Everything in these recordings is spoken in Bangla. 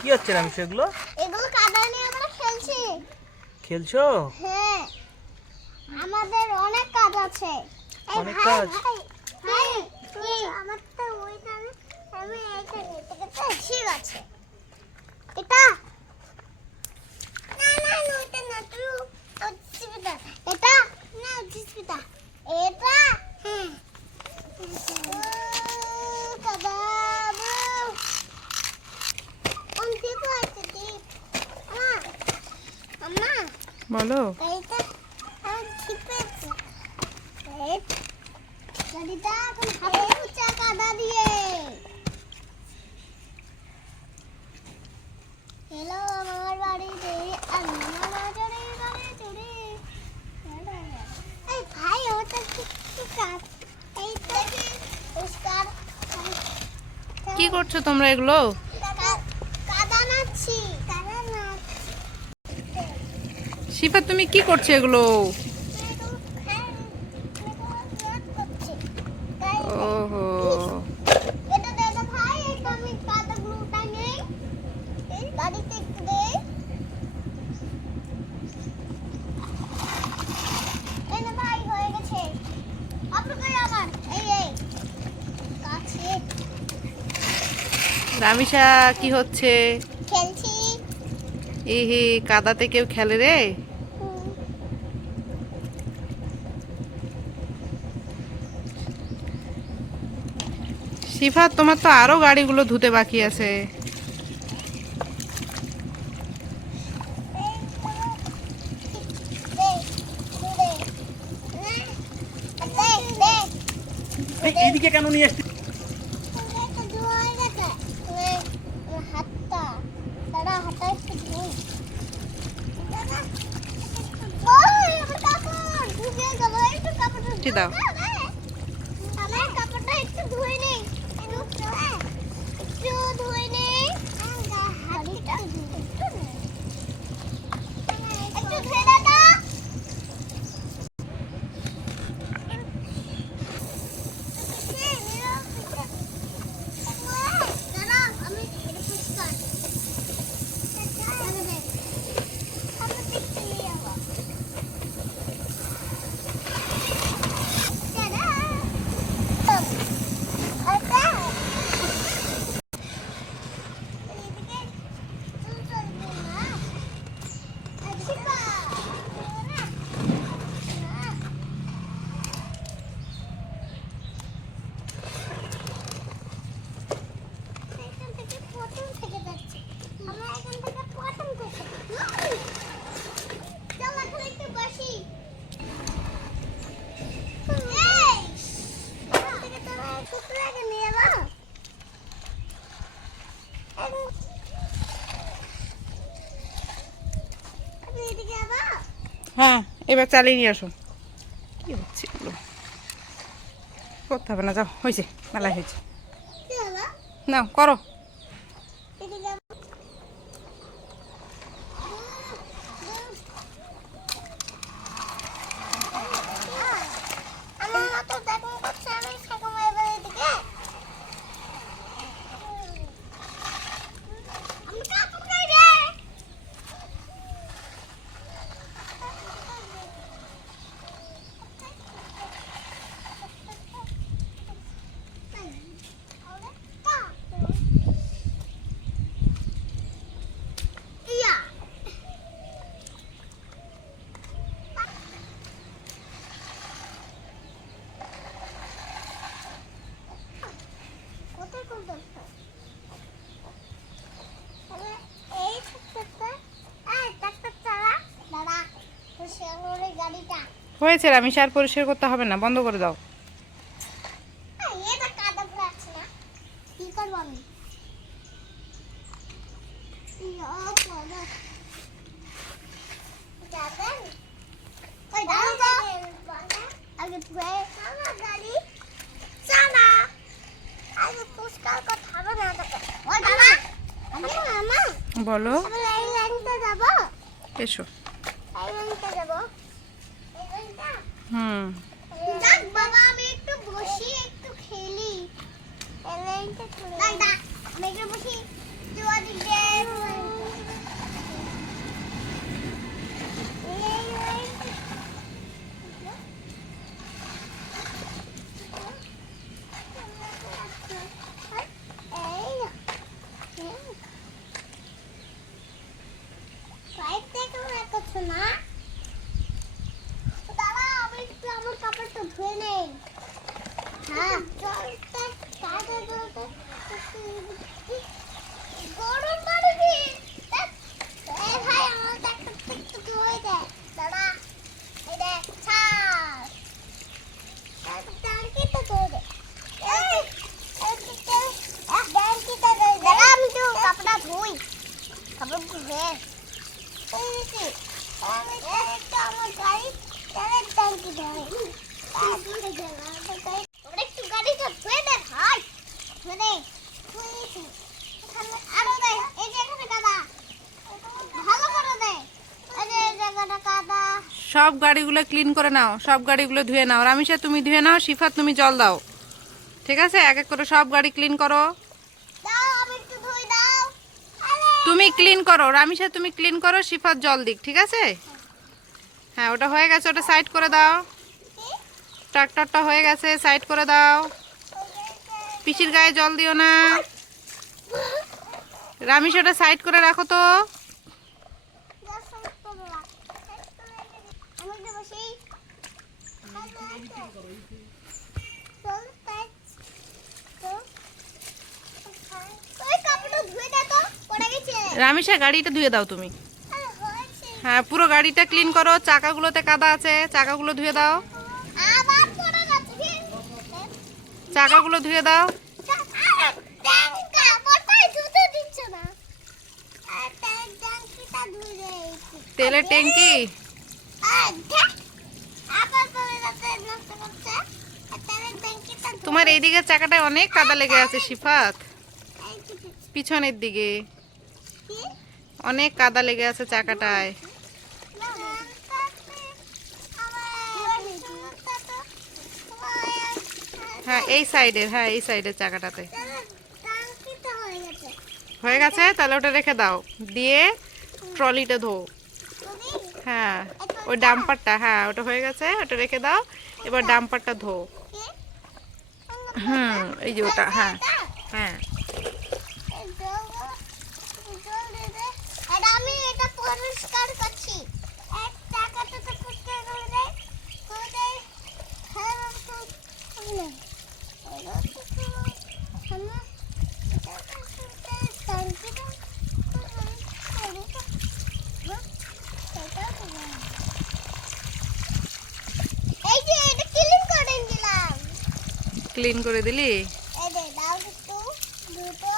কি হচ্ছে রামি সেগুলো? এগুলো কাদা নিয়ে আমরা খেলছি। খেলছো? হ্যাঁ, আমাদের অনেক কাজ আছে। অনেক কাজ? ভাই আমার তো ওইখানে আমি এইটা নিতে গেছে, ঠিক আছে। এটা না না না, এটা না, তুই ওচ্ছিটা এটা না, ওচ্ছিটা এটা। হ্যাঁ কাদা কোন টিপ আছে? টিপ আম্মা বলো। এইটা আমি টিপেছি। এই গাড়িটা কোন হাতে উঁচা কাদা দিয়ে। হ্যালো আমার বাড়িতে আমার বাজারে গাড়ি চুরি। এই ভাই ওটা কি কাজ? এই তো পুরস্কার। কি করছো তোমরা এগুলো? কাদা নাচ্ছি, কাদা নাচ্ছি। শিফা তুমি কি করছো এগুলো? ওহো, এটা দে দে ভাই, এটা আমি কাদাগুলো উঠাই নেই। এই গাড়িতে একটু দে। এই না ভাই, হয়ে গেছে। আপনাদের আমার এই কাছে রামিসা কি হচ্ছে? খেলছি। এহে, কাদাতে কেউ খেলে রে? শিফা তোমার তো আরো গাড়িগুলো ধুতে বাকি আছে। এইদিকে কেন নিয়ে আসছিস? দাও। কাপড়টা একটু ধুয়ে নেই, একটু ধুয়ে নেই। একটু ধুয়ে দাও। হ্যাঁ, এবার চালিয়ে নিয়ে আসো। কি হচ্ছে এগুলো? করতে হবে না, যাও, হয়েছে, মেলা হয়েছে। নাও করো। হয়েছে রামিসা, আর পরিষ্কার করতে হবে না, বন্ধ করে দাও। বলো। এসো। হুম, বাবা আমি একটু বসি, একটু খেলি। আমি একটু বসি, তুই ওদিকে গরম পানি দিই। এ ভাই আমার ট্রাক্টরটা একটু ধুয়ে দে দাদা। এই দেখ ছাড় ট্যাঙ্কিটা ধুয়ে দে। ট্যাঙ্কিটা ধুয়ে দে। দাদা আমি তো কাপড়টা ধুই, কাপড় ধুয়ে আমার গাড়ি ট্যাঙ্কি ধরে একটু গাড়িটা ধুয়ে দে ভাই, ধুয়ে দে। ধুয়েছি আরো দে। এই যে এখানে কাদা, ভালো করে দে। এই যে এই জায়গাটা কাদা। সব গাড়িগুলো ক্লিন করে নাও, সব গাড়িগুলো ধুয়ে নাও। রামিসা তুমি ধুয়ে নাও, শিফাত তুমি জল দাও। ঠিক আছে, এক এক করে সব গাড়ি ক্লিন করো। দাও আমি একটু ধুই দাও। আরে তুমি ক্লিন করো, রামিসা তুমি ক্লিন করো, শিফাত জল দিক। ঠিক আছে, হ্যাঁ ওটা হয়ে গেছে, ওটা সাইড করে দাও। ট্রাক্টরটা হয়ে গেছে, সাইড করে দাও। পিসির গায়ে জল দিও না। রামিসা ওটা সাইড করে রাখো তো। রামিসা গাড়িটা ধুয়ে দাও তুমি। হ্যাঁ পুরো গাড়িটা ক্লিন করো, চাকাগুলোতে কাদা আছে, চাকাগুলো ধুয়ে দাও। চাকাগুলো ধুয়ে দাও। তেলের ট্যাঙ্কি তোমার এই দিকের চাকাটায় অনেক কাদা লেগে আছে শিফাত, পিছনের দিকে অনেক কাদা লেগে আছে চাকাটায়। হ্যাঁ এই সাইডের, হ্যাঁ এই সাইডের চাকাটাতে হয়ে গেছে। তাহলে ওটা রেখে দাও, দিয়ে ট্রলিটা ধো। হ্যাঁ ওই ডাম্পারটা, হ্যাঁ ওটা হয়ে গেছে, ওটা রেখে দাও। এবার ডাম্পারটা ধো। এই যে ওটা, হ্যাঁ হ্যাঁ আমি এটা পরিষ্কার করছি। এক টাকাটা তো পরিষ্কার করে দেয়, করে দেয়। এই যে এটা ক্লিন করে দিলাম। ক্লিন করে দিলি। এই দে দাও একটু দুটো।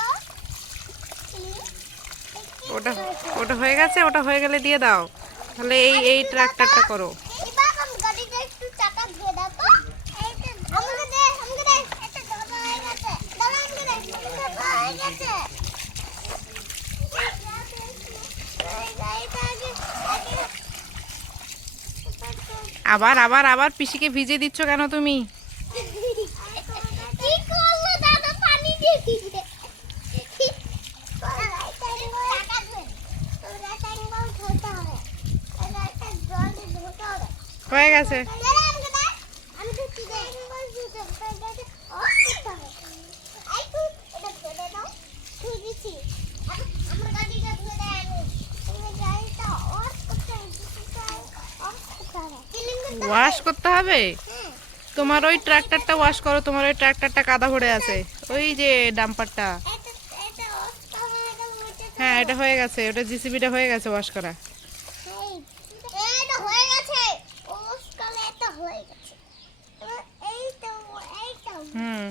ওটা ওটা হয়ে গেছে, ওটা হয়ে গেলে দিয়ে দাও। তাহলে এই ট্রাক্টরটা করো। এবার আমি গাড়িটা একটু চাকা ধুয়ে দাও তো। এইটা আমাকে দে, আমাকে দে। এটা ধোয়া হয়ে গেছে। দাদা আমাকে দে, এটা ধোয়া হয়ে গেছে। এই গাড়িটা আগে আবার আবার আবার পিসিকে ভিজে দিচ্ছ কেন তুমি? কি করলো দাদা, পানি দিয়ে দিলে। হয়ে গেছে। ওয়াশ করতে হবে? তোমার ওই ট্রাক্টরটা ওয়াশ করো, তোমার ওই ট্রাক্টরটা কাদা ভরে আছে, ওই যে ডাম্পারটা। হ্যাঁ এটা হয়ে গেছে, ওটা জিসিবিটা হয়ে গেছে ওয়াশ করা। হুম